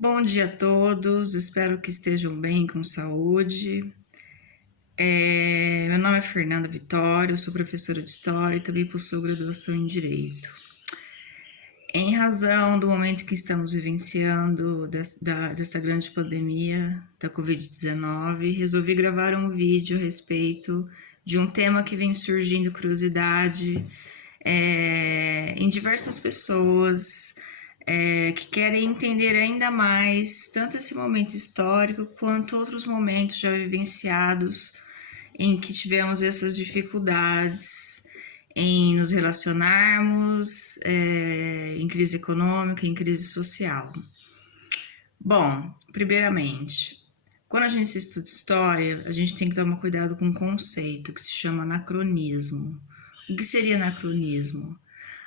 Bom dia a todos, espero que estejam bem, com saúde. Meu nome é Fernanda Vitória, eu sou professora de História e também possuo graduação em Direito. Em razão do momento que estamos vivenciando desta grande pandemia da Covid-19, resolvi gravar um vídeo a respeito de um tema que vem surgindo curiosidade em diversas pessoas que querem entender ainda mais tanto esse momento histórico quanto outros momentos já vivenciados em que tivemos essas dificuldades em nos relacionarmos, em crise econômica, em crise social. Bom, primeiramente, quando a gente estuda história, a gente tem que tomar cuidado com um conceito que se chama anacronismo. O que seria anacronismo?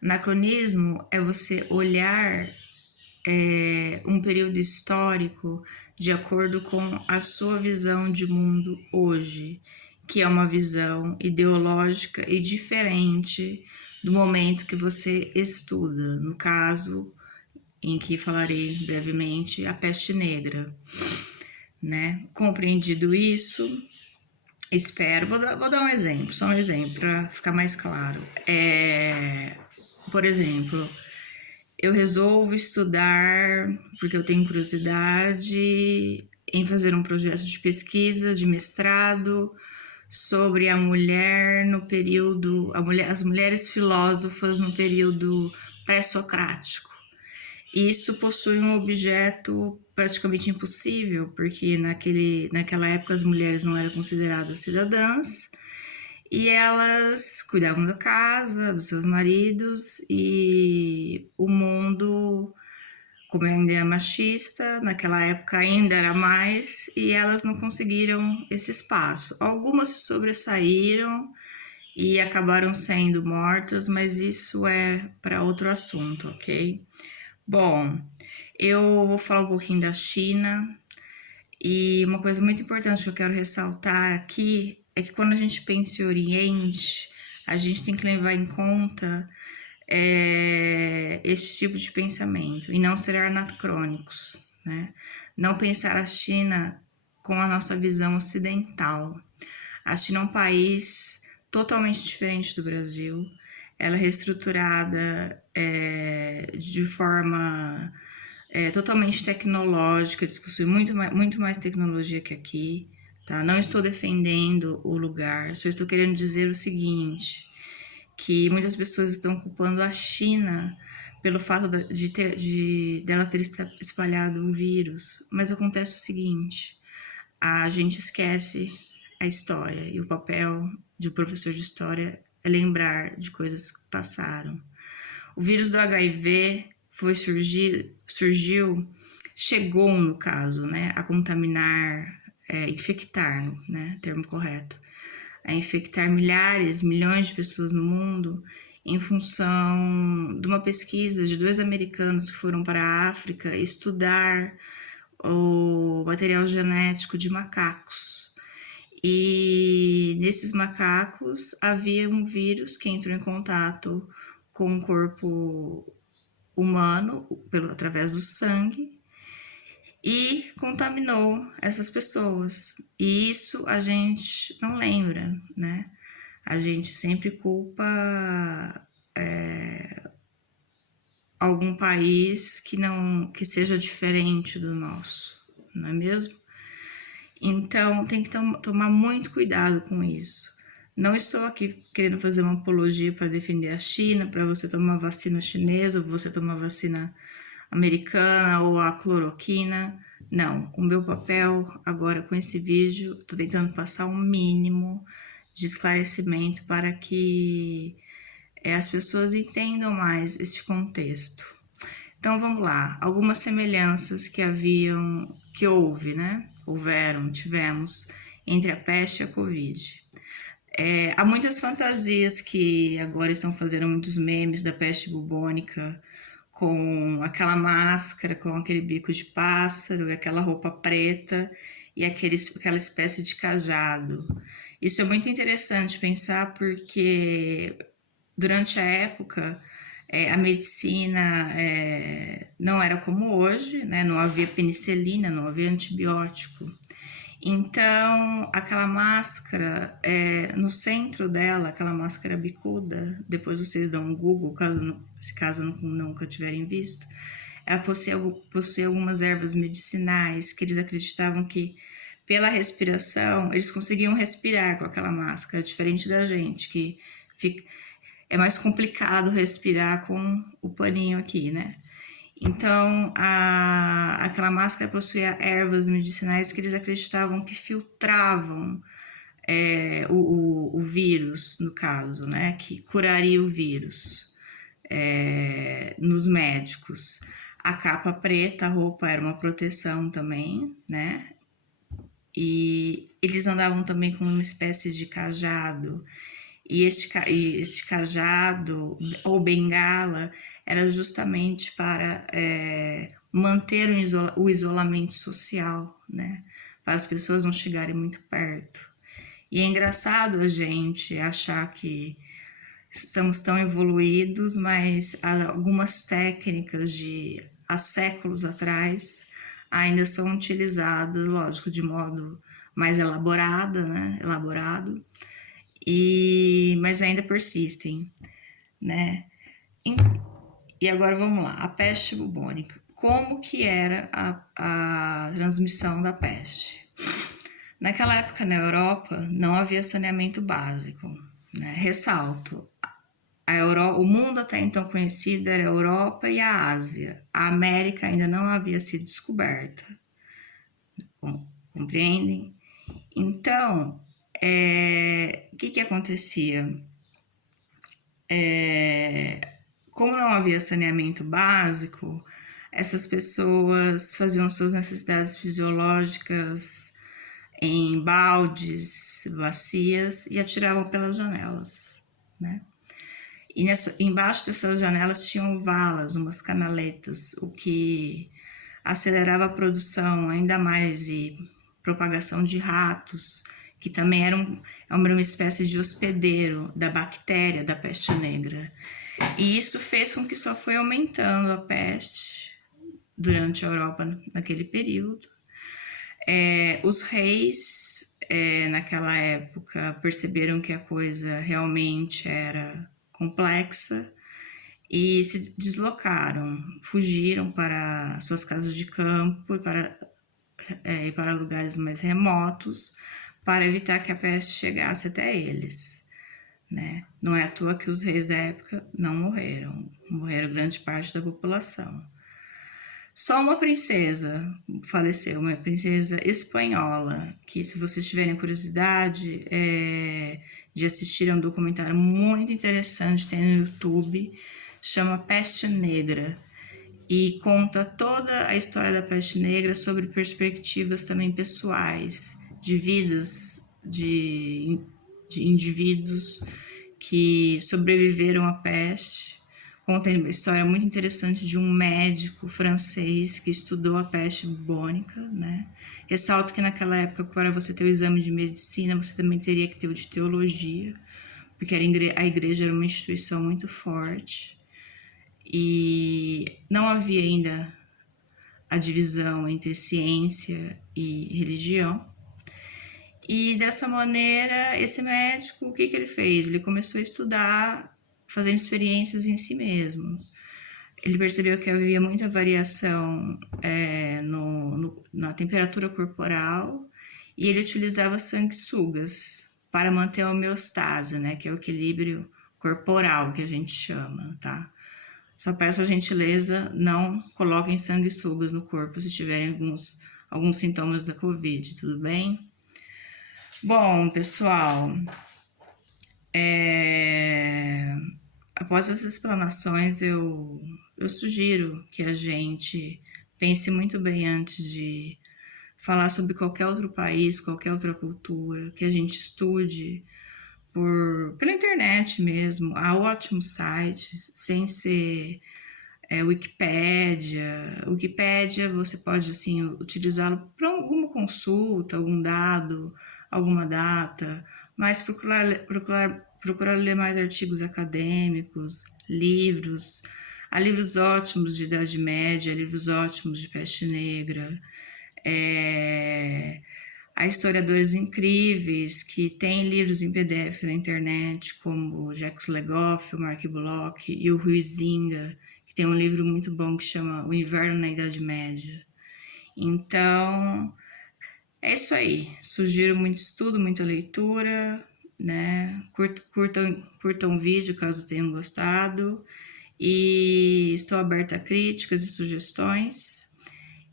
Anacronismo é você olhar um período histórico de acordo com a sua visão de mundo hoje, que é uma visão ideológica e diferente do momento que você estuda. No caso, em que falarei brevemente, a peste negra, né? Compreendido isso, espero, vou dar um exemplo, só um exemplo para ficar mais claro. Por exemplo, eu resolvo estudar porque eu tenho curiosidade em fazer um projeto de pesquisa, de mestrado, sobre a mulher no período, as mulheres filósofas no período pré-socrático. Isso possui um objeto praticamente impossível, porque naquela época as mulheres não eram consideradas cidadãs e elas cuidavam da casa, dos seus maridos, e o mundo, como ainda é machista, naquela época ainda era mais, e elas não conseguiram esse espaço. Algumas se sobressaíram e acabaram sendo mortas, mas isso é para outro assunto, ok? Bom, eu vou falar um pouquinho da China, e uma coisa muito importante que eu quero ressaltar aqui é que quando a gente pensa em Oriente, a gente tem que levar em conta esse tipo de pensamento e não ser anacrônicos, né? Não pensar a China com a nossa visão ocidental. A China é um país totalmente diferente do Brasil. Ela é reestruturada de forma totalmente tecnológica, eles possuem muito mais tecnologia que aqui, tá? Não estou defendendo o lugar, só estou querendo dizer o seguinte, que muitas pessoas estão culpando a China pelo fato dela ter espalhado o vírus, mas acontece o seguinte, a gente esquece a história e o papel de um professor de história é lembrar de coisas que passaram. O vírus do HIV chegou no caso, né, a contaminar, infectar, né, termo correto, a infectar milhões de pessoas no mundo em função de uma pesquisa de 2 americanos que foram para a África estudar o material genético de macacos. E nesses macacos havia um vírus que entrou em contato com o corpo humano através do sangue e contaminou essas pessoas. E isso a gente não lembra, né? A gente sempre culpa algum país que seja diferente do nosso, não é mesmo? Então tem que tomar muito cuidado com isso. Não estou aqui querendo fazer uma apologia para defender a China, para você tomar vacina chinesa ou você tomar vacina americana ou a cloroquina. Não, o meu papel agora com esse vídeo, estou tentando passar um mínimo de esclarecimento para que as pessoas entendam mais este contexto. Então vamos lá, algumas semelhanças que houve, né? Tivemos entre a peste e a Covid. Há muitas fantasias que agora estão fazendo muitos memes da peste bubônica, com aquela máscara, com aquele bico de pássaro, aquela roupa preta e aquela espécie de cajado. Isso é muito interessante pensar porque durante a época A medicina não era como hoje, né? Não havia penicilina, não havia antibiótico. Então, aquela máscara, no centro dela, aquela máscara bicuda, depois vocês dão um Google, caso nunca tiverem visto, ela possui algumas ervas medicinais que eles acreditavam que, pela respiração, eles conseguiam respirar com aquela máscara, diferente da gente, que é mais complicado respirar com o paninho aqui, né? Então, aquela máscara possuía ervas medicinais que eles acreditavam que filtravam o vírus, no caso, né? Que curaria o vírus nos médicos. A capa preta, a roupa era uma proteção também, né? E eles andavam também com uma espécie de cajado. E este cajado ou bengala era justamente para manter o isolamento social, né? Para as pessoas não chegarem muito perto. E é engraçado a gente achar que estamos tão evoluídos, mas algumas técnicas de há séculos atrás ainda são utilizadas, lógico, de modo mais elaborado, né? Mas ainda persistem, né? E agora vamos lá, a peste bubônica. Como que era a transmissão da peste? Naquela época na Europa não havia saneamento básico, né? Ressalto, o mundo até então conhecido era a Europa e a Ásia. A América ainda não havia sido descoberta. Compreendem? Então, o que acontecia? Como não havia saneamento básico, essas pessoas faziam suas necessidades fisiológicas em baldes, bacias e atiravam pelas janelas, né? E embaixo dessas janelas tinham valas, umas canaletas, o que acelerava a produção ainda mais e propagação de ratos, que também era uma espécie de hospedeiro da bactéria da peste negra. E isso fez com que só foi aumentando a peste durante a Europa naquele período. Os reis, naquela época, perceberam que a coisa realmente era complexa e se deslocaram, fugiram para suas casas de campo e para lugares mais remotos para evitar que a peste chegasse até eles, né? Não é à toa que os reis da época não morreram, morreram grande parte da população. Só uma princesa faleceu, uma princesa espanhola, que se vocês tiverem curiosidade de assistir a um documentário muito interessante, tem no YouTube, chama Peste Negra, e conta toda a história da peste negra sobre perspectivas também pessoais, de vidas de indivíduos que sobreviveram à peste. Conta uma história muito interessante de um médico francês que estudou a peste bubônica, né? Ressalto que naquela época, para você ter o exame de medicina, você também teria que ter o de teologia, porque a igreja era uma instituição muito forte. E não havia ainda a divisão entre ciência e religião. E dessa maneira, esse médico, o que ele fez? Ele começou a estudar, fazendo experiências em si mesmo. Ele percebeu que havia muita variação na temperatura corporal e ele utilizava sanguessugas para manter a homeostase, né, que é o equilíbrio corporal que a gente chama, tá? Só peço a gentileza, não coloquem sanguessugas no corpo se tiverem alguns sintomas da Covid, tudo bem? Bom, pessoal, após essas explanações, eu sugiro que a gente pense muito bem antes de falar sobre qualquer outro país, qualquer outra cultura, que a gente estude pela internet mesmo. Há ótimos sites, sem ser Wikipédia. Wikipédia você pode assim utilizá-lo para alguma consulta, algum dado, alguma data, mas procurar ler mais artigos acadêmicos, livros. Há livros ótimos de Idade Média, livros ótimos de Peste Negra. Há historiadores incríveis que têm livros em PDF na internet, como o Jacques Legoff, o Mark Bloch e o Huizinga, que tem um livro muito bom que chama O Inverno na Idade Média. Então, é isso aí. Sugiro muito estudo, muita leitura, né? Curtam o vídeo caso tenham gostado. E estou aberta a críticas e sugestões.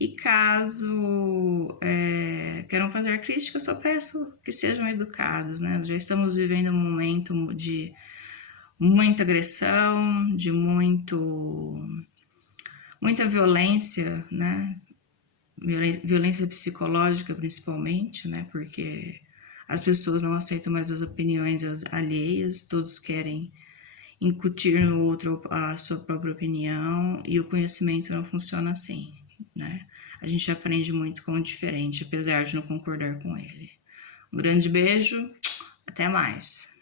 E caso queiram fazer críticas, só peço que sejam educados, né? Já estamos vivendo um momento de muita agressão, de muita violência, né? Violência psicológica principalmente, né? Porque as pessoas não aceitam mais as opiniões alheias, todos querem incutir no outro a sua própria opinião, e o conhecimento não funciona assim, né? A gente aprende muito com o diferente, apesar de não concordar com ele. Um grande beijo, até mais!